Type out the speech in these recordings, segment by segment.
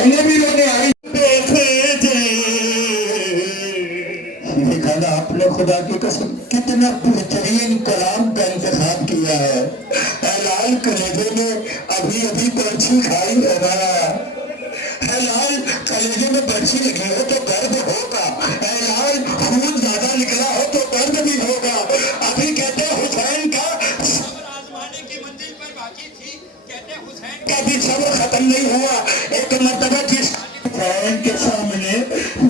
بہنیں بھی رونے آئی آپ نے خدا کی قسم کتنا بہترین کلام کا انتخاب کیا ہے. اے لال کلیجے میں ابھی ابھی برچھی کھائی ہے نا. اے لال کلیجے میں برچھی لگی ہو تو درد ہوگا. اے لال خون زیادہ نکلا ہو تو درد بھی ہوگا. ابھی کہتے حسین کا صبر آزمانے کی منزل پر باقی تھی. کہتے حسین کا بھی صبر ختم نہیں ہوا. ایک مرتبہ جس حسین کے سامنے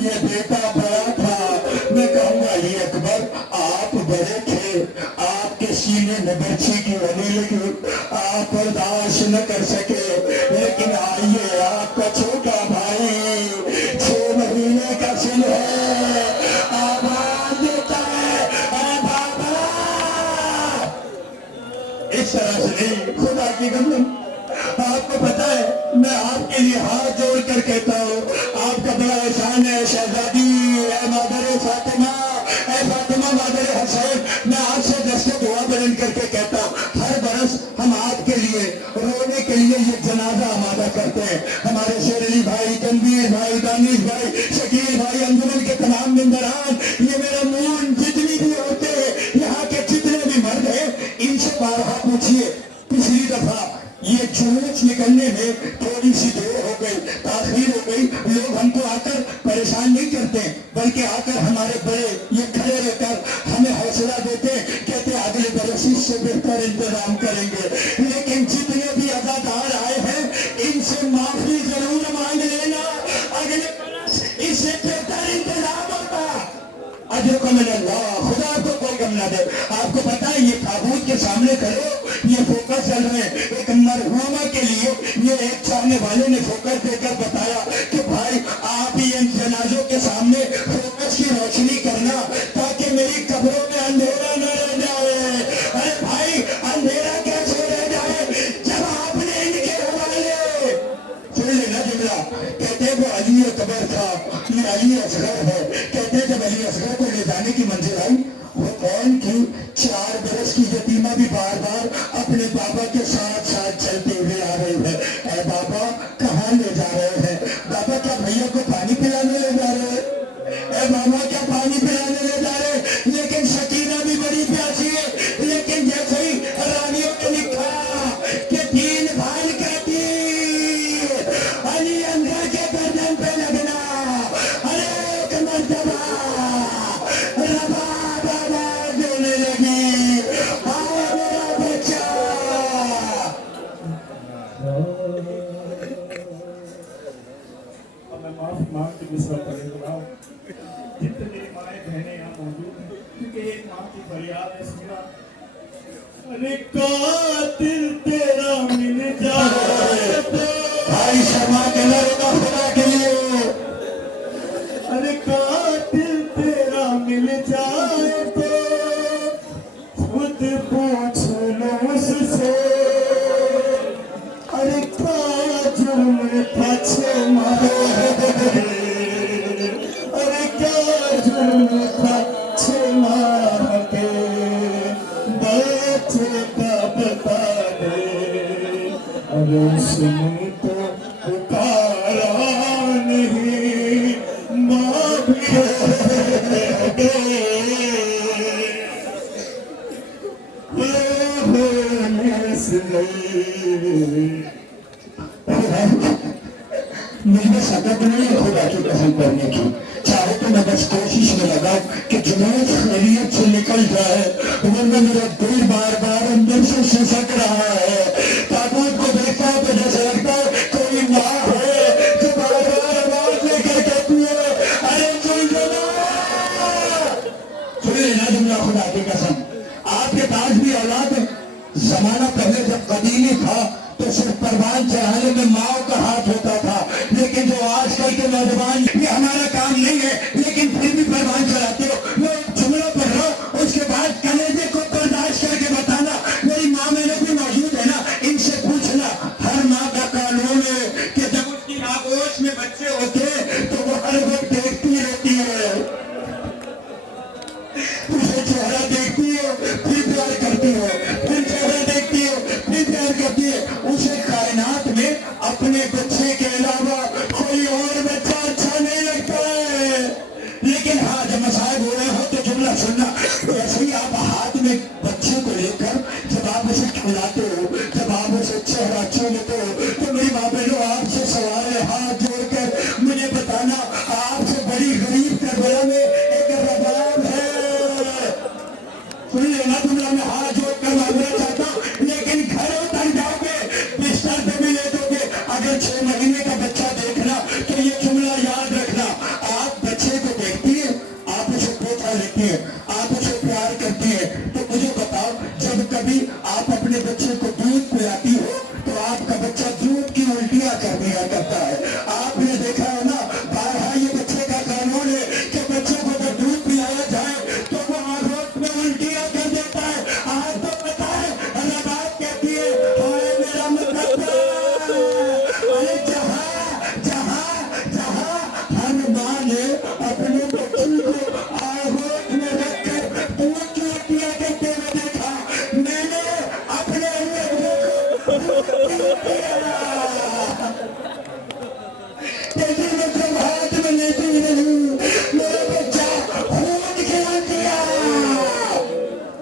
یہ بیٹا بڑا تھا، میں کہوں گا علی اکبر آپ بڑے تھے، آپ کے سینے میں برچھی کی ہونے لگی، آپ برداشت نہ کر سکے. لیکن آئیے آپ کا چھوٹا بھائی 6 مہینے کا سن ہے، آواز دیتا ہے اے بابا. اس طرح سے نہیں، خدا کی قسم آپ کو پتا ہے میں آپ کے لیے ہاتھ جوڑ کر کہتا ہوں آپ کا بڑا احسان ہے شہزادی، اے مادر فاطمہ، اے فاطمہ مادر حسین. میں آپ سے دست دعا بلند کر کے کہتا ہوں ہر برس ہم آپ کے لیے رونے کے لیے یہ جنازہ آمادہ کرتے ہیں. ہمارے شیر علی بھائی، تنویر بھائی، دانش بھائی، شکیل بھائی، انجمن کے تمام ممبران، یہ میرا مون جتنی بھی ہوتے ہیں یہاں کے جتنے بھی مرد ہیں ان سے بارہا پوچھیے پچھلی دفعہ یہ جلوس نکلنے میں تھوڑی سی دیر ہو گئی، تاخیر ہو گئی. لوگ ہم کو آ کر پریشان نہیں کرتے بلکہ آ کر ہمارے بڑے یہ کھڑے رہ کر ہمیں حوصلہ دیتے، کہتے اگلے برس اس سے بہتر انتظام کریں گے. لیکن جتنے بھی عزادار آئے ہیں ان سے معافی ضرور مانگ لینا، اگلے برس اس سے بہتر انتظام ہوگا. اجرکم اللہ، خدا آپ کو کوئی غم نہ دے. آپ کو پتا ہے یہ تابوت کے سامنے کھڑے یہ فوکس چل رہے ہیں. ایک مرحومہ کے لیے یہ ایک چاہنے والے نے فوکس دے کر بتایا کہ بھائی آپ ہی ان جنازوں کے سامنے فوکس کی روشنی کرنا تاکہ میری قبروں میں اندھیرا نہ رہ جائے. ارے بھائی اندھیرا کیسے رہ جائے جب آپ نے ان کے حوالے سن لینا جملہ. کہتے وہ علی اکبر تھا، یہ علی اصغر ہے. کہتے جب علی اصغر کو لے جانے کی منزل آئی وہ کون تھی؟ 4 برس کی یتیمہ بھی بار بار اپنے بابا کے ساتھ ساتھ چلتے ہوئے آ رہی ہے. اے بابا کہاں لے جا رہے ہیں؟ بابا کیا بھیا کو پانی پلانے لے جا رہے ہیں؟ اے بابا کیا پانی پلانے لے جا رہے ہیں؟ لیکن سکینہ بھی بڑی پیاسی ہے. لیکن جیسے ہی رانیوں نے لکھا کہ 3 بھائی کہتی علی اندر کے گردن پہ لگنا، ارے ایک مرتبہ رباب آواز ہونے لگی، آؤ میرا بچہ. اب میں معافی مانگ کے مصرع پڑھ رہا ہوں. جتنی مائیں بہنیں یہاں موجود ہیں کیونکہ ایک ماں کی فریاد ہے. سنا ارے قاتل تیرا مل جائے بھائی شرما کے لڑکا خدا کے لیے، ارے قاتل تیرا مل جائے تو خود پوچھ لو اس سے، ارے کیا جرم تھا 6 ماہ، ارے کیا جرم تھا 6 ماہ کے بچے کا بتا دے. ارے اس نے تو پکارا نہیں، ماں بھی مجھے سکت نہیں ہے خدا کی قسم کرنے کی. چاہے تو میں بس کوشش میں لگاؤں کہ جنوب خیریت سے نکل جائے، ورنہ میرا دل بار بار اندر سے سسک رہا ہے. تابوت کو دیکھتا ہے تو جیسے لگتا ہے کوئی ماں ہے جو بار بار آواز لے کر کہتی ہے ارے سن لینا جملہ خدا کی قسم. آپ کے پاس بھی اولاد ہے. زمانہ پہلے جب قدیمی تھا تو صرف پروان چڑھانے میں ماں کا ہاتھ ہوتا تھا، لیکن جو آج کل کے نوجوان یہ ہمارا کام نہیں ہے لیکن پھر بھی پروان چڑھاتے ہو. وہ ایک جملہ پڑھ رہا اس کے بعد کلیجے کو برداشت کر کے بتانا میری ماں میرے بھی موجود ہے نا، ان سے پوچھنا. ہر ماں کا قانون ہے کہ جب اس کی آغوش میں بچے ہوتے تو وہ ہر وقت دیکھتی رہتی ہے، اسے چہرہ دیکھتی ہے پھر پیار کرتی ہے، پھر چہرہ دیکھتی ہے پھر پیار کرتی ہے. اسے کائنات میں اپنے بچے کے علاوہ सवाल है, हाथ जोड़ कर मुझे बताना, आपसे बड़ी गरीब करबला में एक रबाब है। सुन लेना जुमला, मैं हाथ जोड़ कर मांगना चाहता हूँ, लेकिन घरों तक जाओगे, बिस्तर पे भी ले दोगे। अगर 6 महीने का बच्चा देखना तो ये जुमला याद रखना। आप बच्चे को देखती है, आप उसे पोता लेती है, आप उसे प्यार करती है, तो मुझे बताओ, जब कभी आप अपने बच्चे को दूध पिलाती हो तो आपका बच्चा दूध की उल्टियां कर दिया करता है। आपने देखा है ना, बारहा ये बच्चे का कानून है कि बच्चे को जब दूध पिलाया जाए तो वो आंखों में उल्टियां कर देता है। आज तो पता है रबाब कहती है, हाय मेरा मुकद्दर। अरे जहाँ जहाँ जहाँ हर माँ ने अपने बच्चे को आंखों में रखकर दूध की उल्टियां करते हुए देखा, मैंने अपने जब हाथ में लेती नहीं, मेरा बच्चा खून खिला दिया।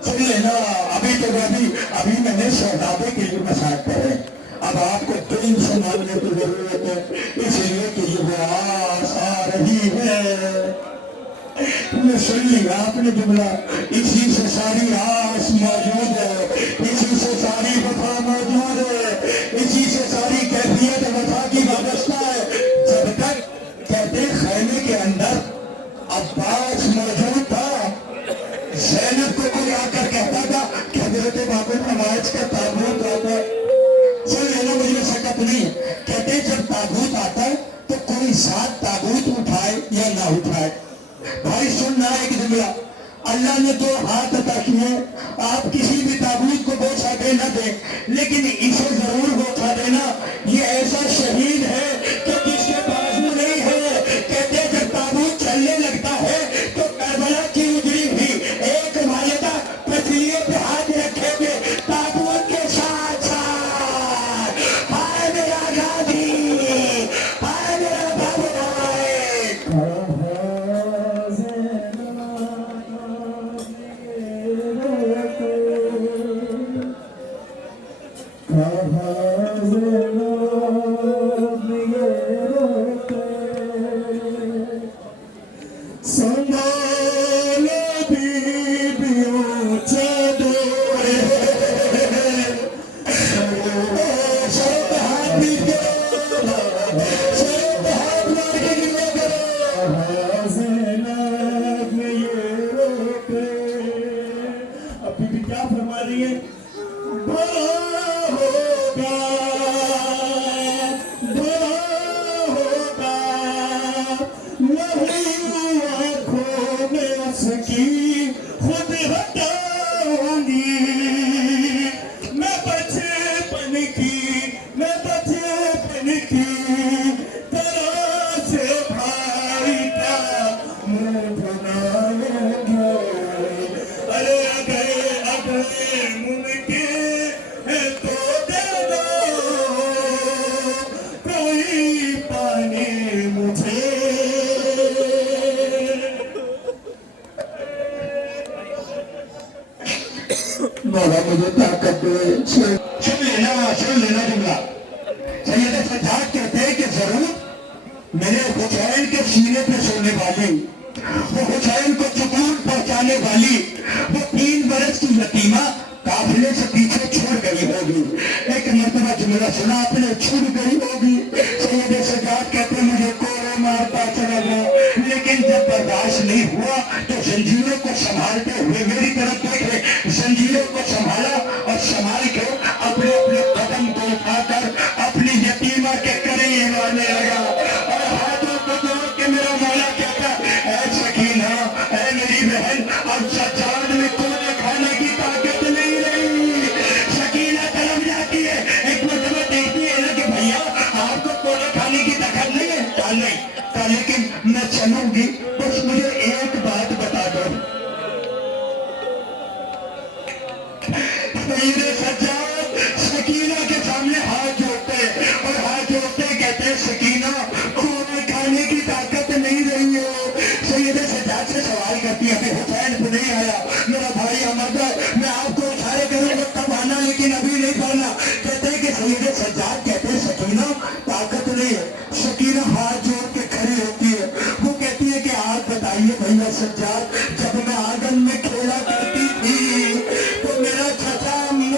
सुन लेना, अभी मैंने शहजादे के लिए मसाज करे, अब आपको दिल से मानने की जरूरत है, इसलिए कि ये आस आ रही है। तुमने सुन लिया आपने जुमला, इसी से सारी आस मौजूद है, इसी से सारी वफा मौजूद है, इसी से सारी कैफियत वफा की वाबस्ता है। जब तक कहते खैमे के अंदर अब्बास मौजूद था, ज़ैनब को कोई आकर कहता था कि हज़रत बाबर नवाज का ताबूत आता है। सुन लेना, मुझे शकत नहीं, कहते जब ताबूत आता है तो कोई साथ ताबूत उठाए या ना उठाए। भाई सुनना एक जुमला, अल्लाह ने 2 हाथ अता किए, आप किसी भी ताबूत को बोझा दे न दे, लेकिन इसे जरूर बोझा देना। ये ऐसा शहीद है कि जिसके बाजू नहीं है। कहते जब ताबूत चलने लगता है तो करबला की उजड़ी भी एक मालिका पसलियों पे हाथ रखेंगे ताबूत के साथ साथ। हाय मेरा गाजी, हाय मेरा बाबू नायक। क्या फरमा रही है, खुद हटाऊंगी मैं बचपन की तरह से भाई का मुंह बनाऊंगी। अरे अगर मुमकिन है तो दे दो कोई पानी मुझे। मौला मुझे ताकत दे। सुन लेना जुमला, सैयद सज्जाद कहते हैं कि जरूर मेरे हुसैन के सीने पे सोने वाली, वो हुसैन को सुकून पहुंचाने वाली, वो 3 बरस की यतीमा काफिले से पीछे छोड़ गई होगी। एक मरतबा जुमला सुना आपने, छूट गई होगी। सैयद सज्जाद कहते मुझे कोरे मारता चला गया, लेकिन जब बर्दाश्त नहीं हुआ तो जंजीरों को संभालते हुए मेरी तरफ देखे, जंजीरों को संभाला और संभाल के अपने अपने कदम को उठाकर अपनी यतीमा के करीब आने लगा और हाथों को जोड़ के मेरा मौला कहता, ऐ सकीना, ऐ मेरी बहन, अब सज्जाद में कोने खाने की ताकत नहीं रही। सकीना तड़प जाती है, एक मरतबा देखती है ना कि भैया आपको कोने खाने की ताकत नहीं है, नहीं, लेकिन मैं चलूंगी, बस मुझे एक बात बता दो। सज्जाद सकीना के सामने हाथ जोड़ते और हाथ जोड़ते कहते सकीना कोने खाने की ताकत नहीं रही है। सैयद सज्जाद से सवाल करती है, अभी हुसैन पे नहीं आया, मेरा भाई अमर, मैं आपको इशारे करूंगा तब आना, लेकिन अभी नहीं पढ़ना। कहते हैं कि सैयद सज्जाद कहते सकीना ताकत नहीं है। सज्जाद, जब मैं आंगन में खेला करती थी तो मेरा चचा मुंह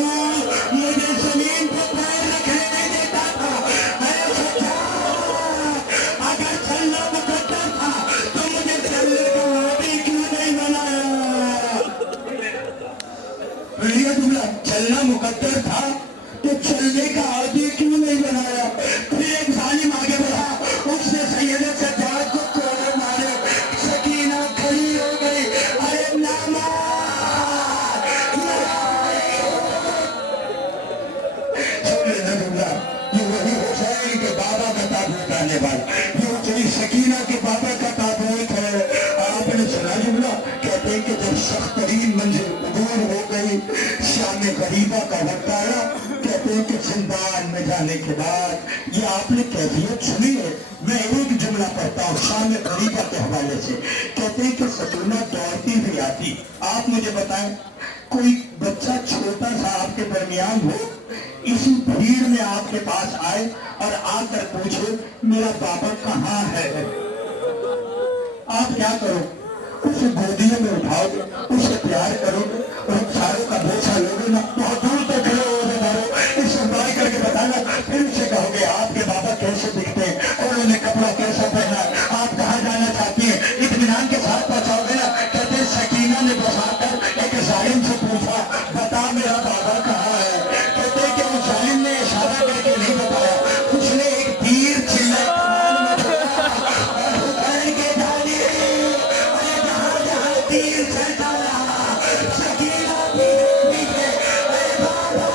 मुझे जमीन पर पैर रखने नहीं देता था। अरे सज्जाद, अगर चलना मुकद्दर था तो मुझे चलने का आदि क्यों नहीं बनाया? भैया जुमला, चलना मुकद्दर था तो चलने का आदि क्यों नहीं बनाया? फिर एक जालिम आगे बढ़ा, उसने सैयद सज्जाद को कोड़े मारे, सकीना खड़ी हो गई। अरे नामा ये वही हुसैन के बाबा का ताबूत आने वाला, ये उतरी सकीना के बाबा का ताबूत है। आपने सुना जुमला, कहते हैं कि जब सख्त तरीन मंजिल दूर हो गई, शाम गरीबा का वक्त आया, कहते हैं कि जिंदान में जाने के बाद ये आपने कैफियत सुनी है। मैं एक जुमला पढ़ता हूँ शाम गरीबा के हवाले से। कहते हैं कि सकीना दौड़ती हुई आती, आप मुझे बताएं कोई बच्चा छोटा सा आपके दरमियान हो, इसी भीड़ में आपके पास आए और आकर पूछे मेरा बाबा कहाँ है, आप क्या करो? उसे गोदियों में उठाओगे, उसे प्यार करोगे, रुखसारों का बोझा लोगे ना, बहुत दूर तक खड़े हो मारो, इसे बाई करके बताना, फिर उसे कहोगे आपके बाबा कैसे दिखते हैं और उन्होंने कपड़ा कैसा पहना, आप कहाँ जाना चाहती हैं, इत्मीनान के साथ पहुंचाओगे ना। कहते सकीना ने बसाकर एक जालिम से पूछा बता मेरा बाबा कहाँ है? कहते कि उस जालिम ने इशारा करके नहीं बताया, उसने एक तीर चिल्लाया और हुसैन के डाली, अरे जहाँ जहाँ तीर चलता रहा सकीना पीछे, अरे बाबा,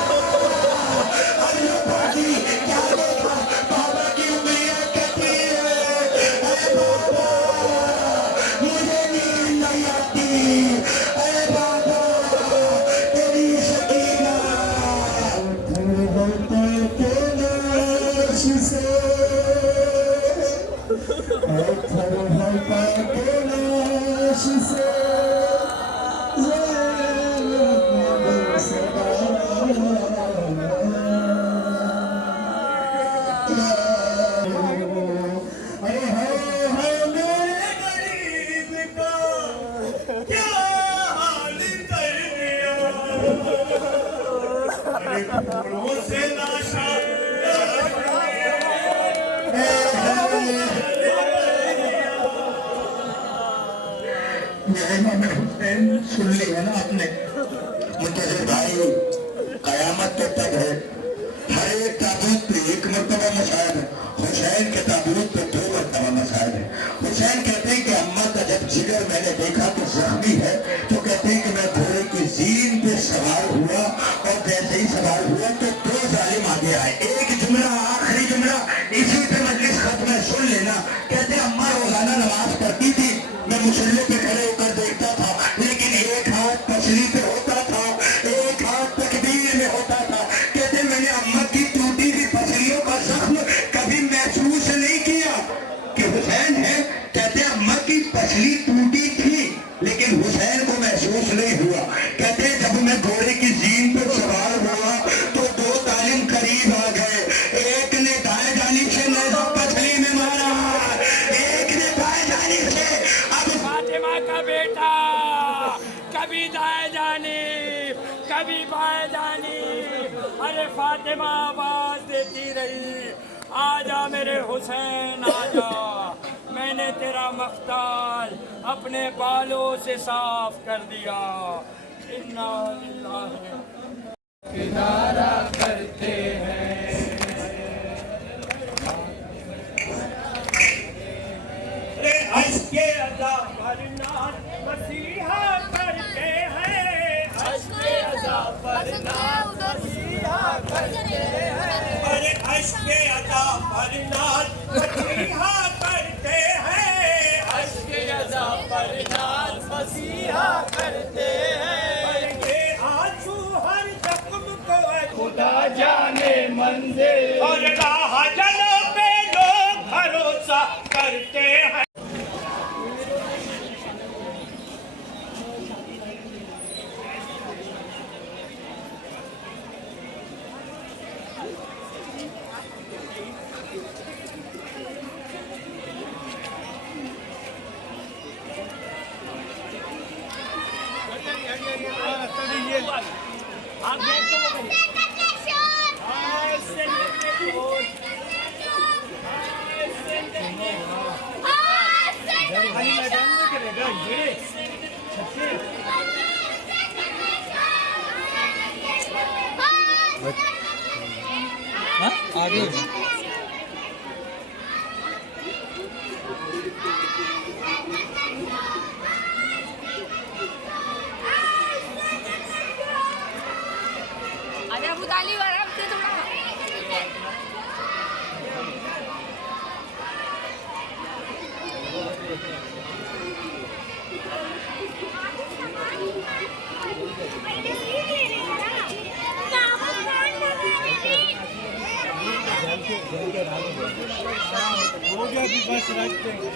अरे बाजी क्या देखा, बाबा की उंगलियां कहती है, अरे बाबा मुझे नींद नहीं आती, अरे बाबा तेरी सकीना क्या हाल कर दिया, अरे फूलों से लाशा सुन लिया ना आपने, मुंतज़िर भाई कयामत तक है, हर एक ताबूत पे एक मरतबा मशाहद है, हुसैन के ताबूत पे 2 मरतबा मशाहद है। हुसैन कहते हैं कि अम्मा का जब जिगर मैंने देखा तो जख्मी है, तो कहते हैं कि मैं घोड़े की जीन पे सवार हुआ और जैसे ही सवार हुआ तो 2 जालिम आगे आए। एक जुमला, आखिरी जुमला, इसी पे मजलिस खत्म है, सुन लेना। कहते अम्मा रोजाना नमाज पढ़ती थी, मैं मुसल्ले पे खड़े होकर देखता था, लेकिन एक हाथ पसली पे होता था, एक हाथ तकबीर में होता था। कहते मैंने अम्मा की टूटी हुई पसलियों का जख्म कभी महसूस नहीं किया कि हुसैन है। कहते अम्मा की पसली टूटी थी लेकिन हुसैन को महसूस नहीं हुआ। कहते जब मैं घोड़े की जीन पर सवार हुआ तो 2 तालिम करीब आ गए, एक ने दाएं जानिब से नेज़ा पसली में मारा, एक ने बाएं जानिब से। अब फातिमा का बेटा कभी दाएं जानिब कभी बाएं जानिब, अरे फातिमा आवाज देती रही आजा मेरे हुसैन आजा, मैंने तेरा मख्तार अपने बालों से साफ कर दिया। इन्ना लिल्लाहि किनारा करते हैं, अरे अश्के अदा भरना मसीहा करते हैं, अश्के अज़ा भरना मसीहा करते हैं, अरे अश्के अदा भरना मसीहा करते हैं, अश्के अज़ा भरना मसीहा करते हैं, ये आंसू हर जख्म को खुदा जाने मंजिल और राह जलों पे लोग भरोसा करते हैं। आगे अरे अबू तालिब आराम से थोड़ा हो गया अभी बस रखते हैं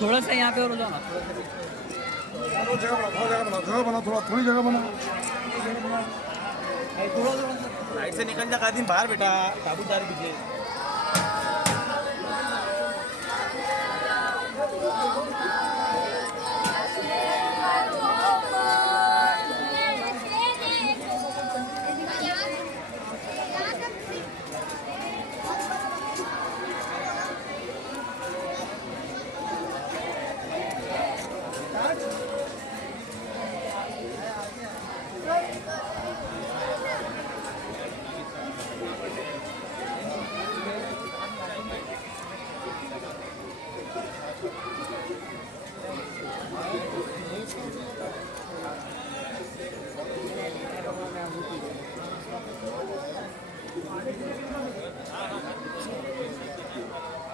थोड़ा सा यहाँ पे और हो जाओ ना जगह बना थोड़ा थोड़ी जगह बना लाइट से निकल जा कादिम बाहर बेटा ताबूदार पीछे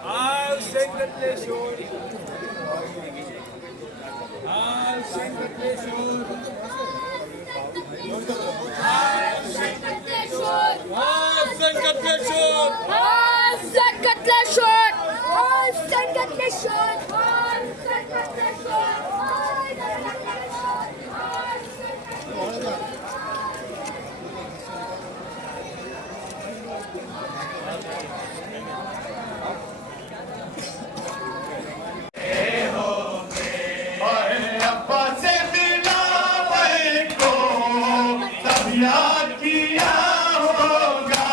I'll send the place on. I'll send the place on. I'll send the place on. I'll send the place on. याद किया होगा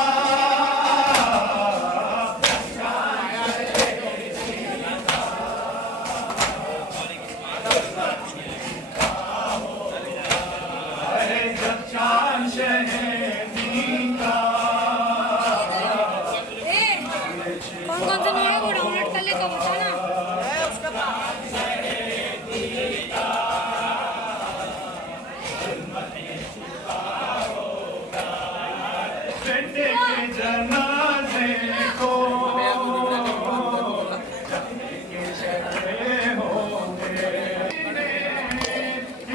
अरे जब चांद शहर का कौन कौन से नया वो डाउनलोड कर ले तो बताना बेटे के जनाजे को के शहरे होंगे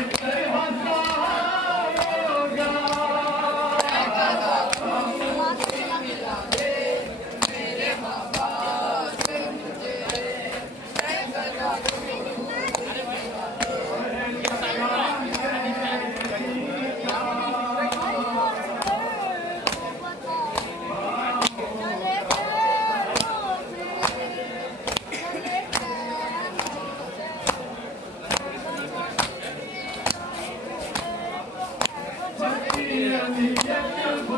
कितने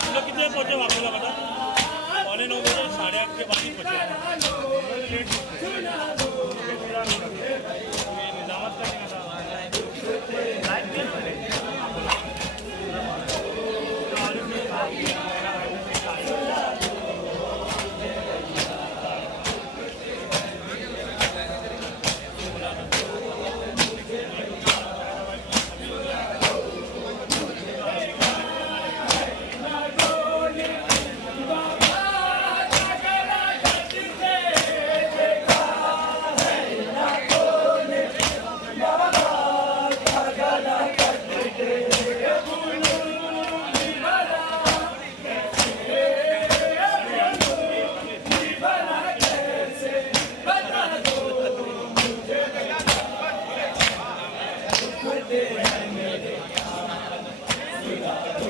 होगा कितने पहुंचे वापस बता 9:30 बजे 8:30 के बाद ही खुदा